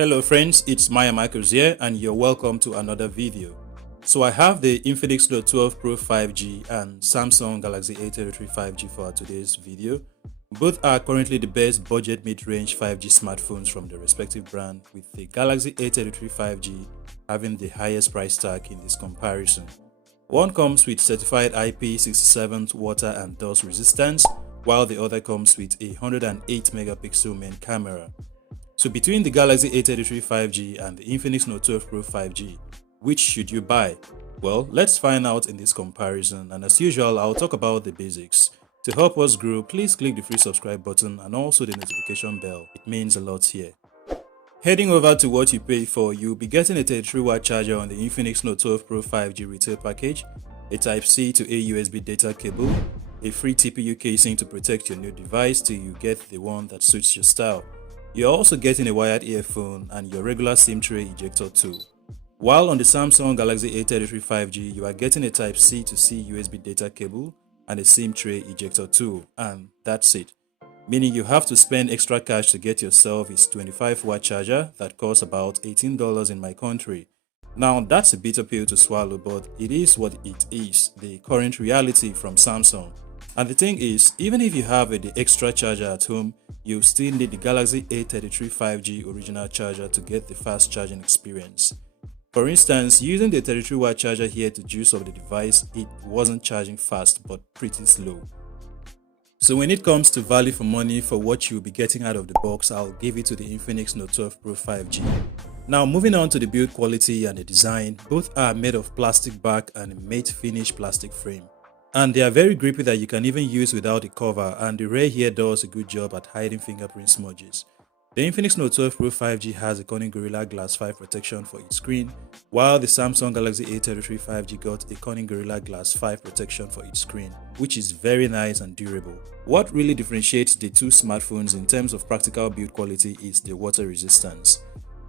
Hello friends, it's Maya Michaels here and you're welcome to another video. So I have the Infinix Note 12 Pro 5G and Samsung Galaxy A33 5G for today's video. Both are currently the best budget mid-range 5G smartphones from the respective brand, with the Galaxy A33 5G having the highest price tag in this comparison. One comes with certified IP67 water and dust resistance, while the other comes with a 108 megapixel main camera. So between the Galaxy A33 5G and the Infinix Note 12 Pro 5G, which should you buy? Well, let's find out in this comparison, and as usual, I'll talk about the basics. To help us grow, please click the free subscribe button and also the notification bell. It means a lot here. Heading over to what you pay for, you'll be getting a 33-watt charger on the Infinix Note 12 Pro 5G retail package, a Type-C to a USB data cable, a free TPU casing to protect your new device till you get the one that suits your style. You're also getting a wired earphone and your regular SIM tray ejector too. While on the Samsung Galaxy A33 5G, you are getting a Type-C to C USB data cable and a SIM tray ejector too, and that's it. Meaning you have to spend extra cash to get yourself a 25-watt charger that costs about $18 in my country. Now that's a bitter pill to swallow, but it is what it is, the current reality from Samsung. And the thing is, even if you have the extra charger at home, you still need the Galaxy A33 5G original charger to get the fast charging experience. For instance, using the 33-watt charger here to juice up the device, it wasn't charging fast but pretty slow. So when it comes to value for money for what you'll be getting out of the box, I'll give it to the Infinix Note 12 Pro 5G. Now moving on to the build quality and the design, both are made of plastic back and a matte finish plastic frame. And they are very grippy that you can even use without a cover, and the rear here does a good job at hiding fingerprint smudges. The Infinix Note 12 Pro 5G has a Corning Gorilla Glass 5 protection for its screen, while the Samsung Galaxy A33 5G got a Corning Gorilla Glass 5 protection for its screen, which is very nice and durable. What really differentiates the two smartphones in terms of practical build quality is the water resistance.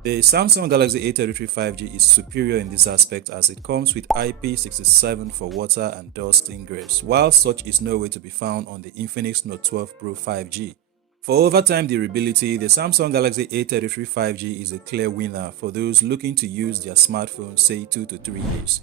The Samsung Galaxy A33 5G is superior in this aspect as it comes with IP67 for water and dust ingress, while such is nowhere to be found on the Infinix Note 12 Pro 5G. For overtime durability, the Samsung Galaxy A33 5G is a clear winner for those looking to use their smartphone say 2 to 3 years.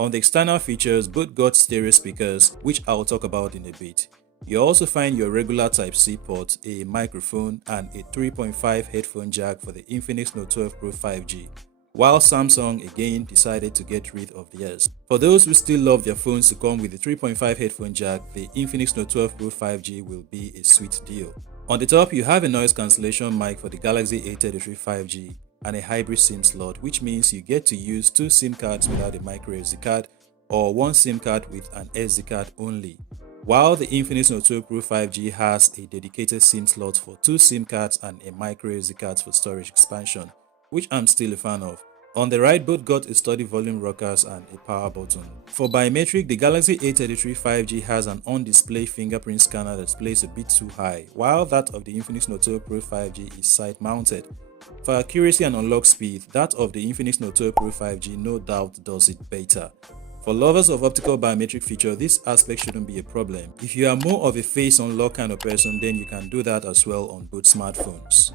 On the external features, both got stereo speakers, which I'll talk about in a bit. You also find your regular Type-C port, a microphone, and a 3.5 headphone jack for the Infinix Note 12 Pro 5G, while Samsung again decided to get rid of theirs. For those who still love their phones to come with the 3.5 headphone jack, the Infinix Note 12 Pro 5G will be a sweet deal. On the top, you have a noise cancellation mic for the Galaxy A33 5G and a hybrid SIM slot, which means you get to use 2 SIM cards without a micro SD card or 1 SIM card with an SD card only. While the Infinix Note 12 Pro 5G has a dedicated SIM slot for 2 SIM cards and a micro SD card for storage expansion, which I'm still a fan of. On the right, both got a sturdy volume rockers and a power button. For biometric, the Galaxy A33 5G has an on-display fingerprint scanner that plays a bit too high, while that of the Infinix Note 12 Pro 5G is side-mounted. For accuracy and unlock speed, that of the Infinix Note 12 Pro 5G no doubt does it better. For lovers of optical biometric feature, this aspect shouldn't be a problem. If you are more of a face unlock kind of person, then you can do that as well on both smartphones.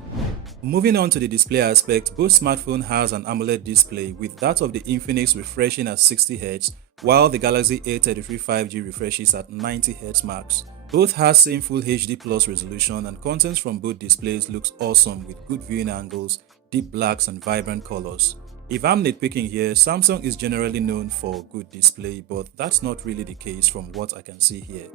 Moving on to the display aspect, both smartphone has an AMOLED display, with that of the Infinix refreshing at 60Hz, while the Galaxy A33 5G refreshes at 90Hz max. Both has same Full HD Plus resolution, and contents from both displays looks awesome with good viewing angles, deep blacks and vibrant colors. If I'm nitpicking here, Samsung is generally known for good display, but that's not really the case from what I can see here.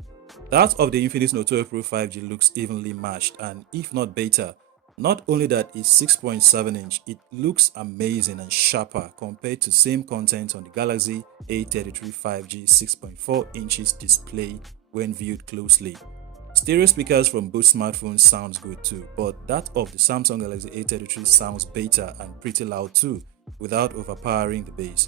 That of the Infinix Note 12 Pro 5G looks evenly matched, and if not better. Not only that it's 6.7 inch, it looks amazing and sharper compared to same content on the Galaxy A33 5G 6.4 inches display when viewed closely. Stereo speakers from both smartphones sounds good too, but that of the Samsung Galaxy A33 sounds better and pretty loud too, without overpowering the bass.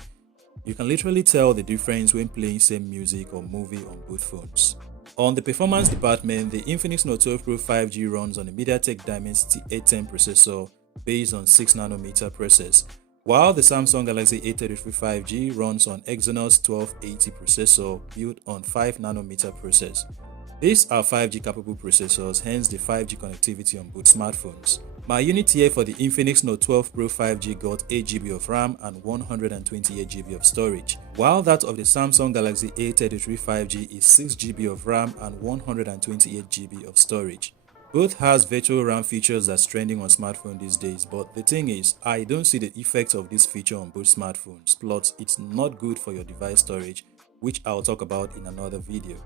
You can literally tell the difference when playing same music or movie on both phones. On the performance department, the Infinix Note 12 Pro 5G runs on a MediaTek Dimensity 810 processor based on 6nm process, while the Samsung Galaxy A33 5G runs on Exynos 1280 processor built on 5nm process. These are 5G capable processors, hence the 5G connectivity on both smartphones. My unit here for the Infinix Note 12 Pro 5G got 8GB of RAM and 128GB of storage, while that of the Samsung Galaxy A33 5G is 6GB of RAM and 128GB of storage. Both has virtual RAM features that's trending on smartphones these days, but the thing is, I don't see the effect of this feature on both smartphones, plus it's not good for your device storage, which I'll talk about in another video.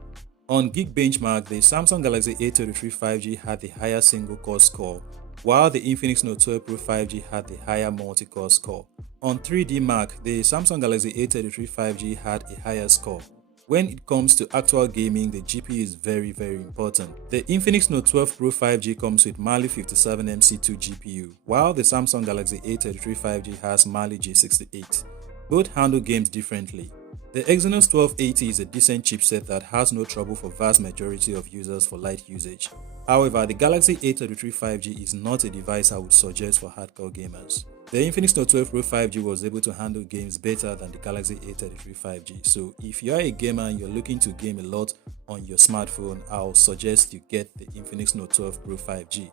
On Geekbench, the Samsung Galaxy A33 5G had the higher single-core score, while the Infinix Note 12 Pro 5G had the higher multi-core score. On 3D Mark, the Samsung Galaxy A33 5G had a higher score. When it comes to actual gaming, the GPU is very important. The Infinix Note 12 Pro 5G comes with Mali 57MC2 GPU, while the Samsung Galaxy A33 5G has Mali G68. Both handle games differently. The Exynos 1280 is a decent chipset that has no trouble for vast majority of users for light usage. However, the Galaxy A33 5G is not a device I would suggest for hardcore gamers. The Infinix Note 12 Pro 5G was able to handle games better than the Galaxy A33 5G, so if you are a gamer and you're looking to game a lot on your smartphone, I'll suggest you get the Infinix Note 12 Pro 5G.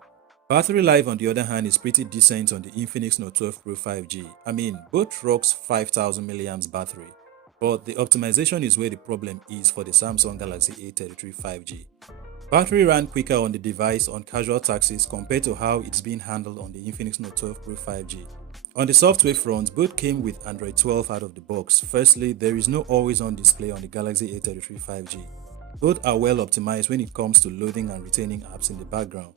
Battery life on the other hand is pretty decent on the Infinix Note 12 Pro 5G. I mean, both rocks 5000 mAh battery. But the optimization is where the problem is for the Samsung Galaxy A33 5G. Battery ran quicker on the device on casual taxis compared to how it's being handled on the Infinix Note 12 Pro 5G. On the software front, both came with Android 12 out of the box. Firstly, there is no always-on display on the Galaxy A33 5G. Both are well optimized when it comes to loading and retaining apps in the background.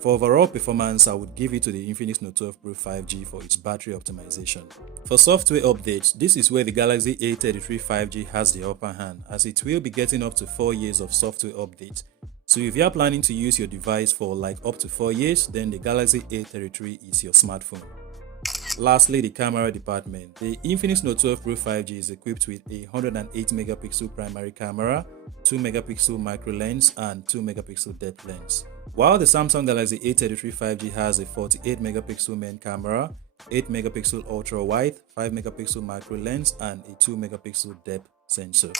For overall performance, I would give it to the Infinix Note 12 Pro 5G for its battery optimization. For software updates, this is where the Galaxy A33 5G has the upper hand, as it will be getting up to 4 years of software updates. So if you are planning to use your device for like up to 4 years, then the Galaxy A33 is your smartphone. Lastly, the camera department. The Infinix Note 12 Pro 5G is equipped with a 108 megapixel primary camera, 2 megapixel macro lens, and 2 megapixel depth lens. While the Samsung Galaxy A33 5G has a 48 megapixel main camera, 8 megapixel ultra wide, 5 megapixel macro lens, and a 2 megapixel depth sensor.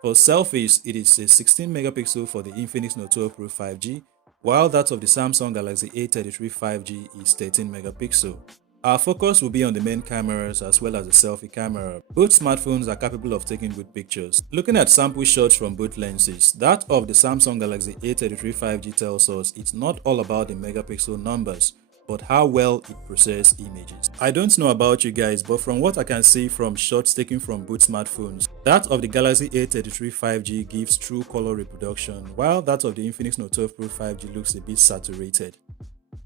For selfies, it is a 16 megapixel for the Infinix Note 12 Pro 5G, while that of the Samsung Galaxy A33 5G is 13 megapixel. Our focus will be on the main cameras as well as the selfie camera. Both smartphones are capable of taking good pictures. Looking at sample shots from both lenses, that of the Samsung Galaxy A33 5G tells us it's not all about the megapixel numbers, but how well it processes images. I don't know about you guys, but from what I can see from shots taken from both smartphones, that of the Galaxy A33 5G gives true color reproduction, while that of the Infinix Note 12 Pro 5G looks a bit saturated.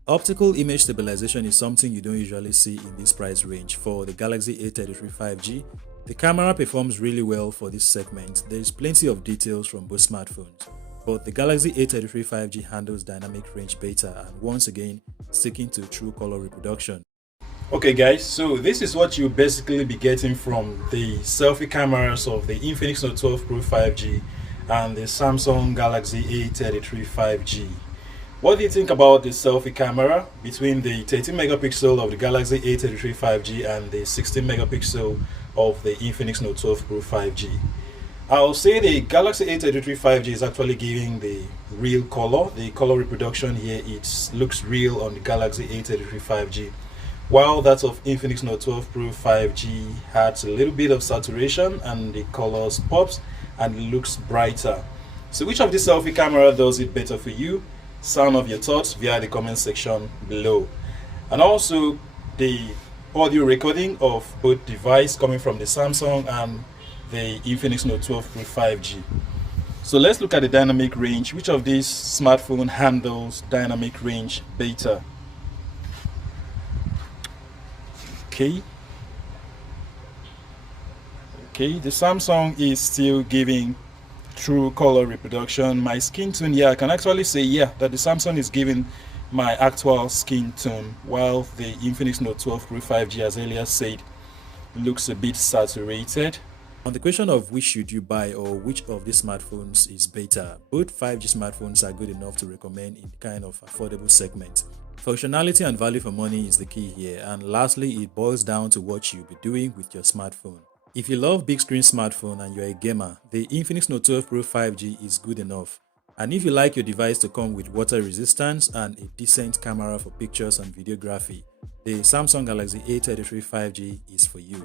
Optical image stabilization is something you don't usually see in this price range. For the Galaxy A33 5G, the camera performs really well for this segment. There is plenty of details from both smartphones, but the Galaxy A33 5G handles dynamic range better and once again sticking to true color reproduction. Okay guys, so this is what you'll basically be getting from the selfie cameras of the Infinix Note 12 Pro 5G and the Samsung Galaxy A33 5G. What do you think about the selfie camera between the 13 megapixel of the Galaxy A33 5G and the 16 megapixel of the Infinix Note 12 Pro 5G? I'll say the Galaxy A33 5G is actually giving the real color. The color reproduction here, it looks real on the Galaxy A33 5G, while that of Infinix Note 12 Pro 5G has a little bit of saturation and the colors pops and looks brighter. So which of the selfie camera does it better for you? Sound of your thoughts via the comment section below. And also the audio recording of both devices coming from the Samsung and the Infinix Note 12 Pro 5G. So let's look at the dynamic range. Which of these smartphone handles dynamic range better? Okay, the Samsung is still giving true color reproduction. My skin tone, yeah, I can actually say that the Samsung is giving my actual skin tone, while the Infinix Note 12 Pro 5G, as earlier said, looks a bit saturated. On the question of which should you buy or which of these smartphones is better, both 5G smartphones are good enough to recommend in kind of affordable segment. Functionality and value for money is the key here, and lastly, it boils down to what you'll be doing with your smartphone. If you love big screen smartphone and you're a gamer, the Infinix Note 12 Pro 5G is good enough. And if you like your device to come with water resistance and a decent camera for pictures and videography, the Samsung Galaxy A33 5G is for you.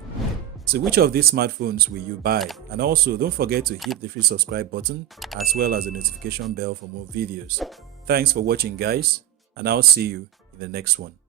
So which of these smartphones will you buy? And also don't forget to hit the free subscribe button as well as the notification bell for more videos. Thanks for watching guys, and I'll see you in the next one.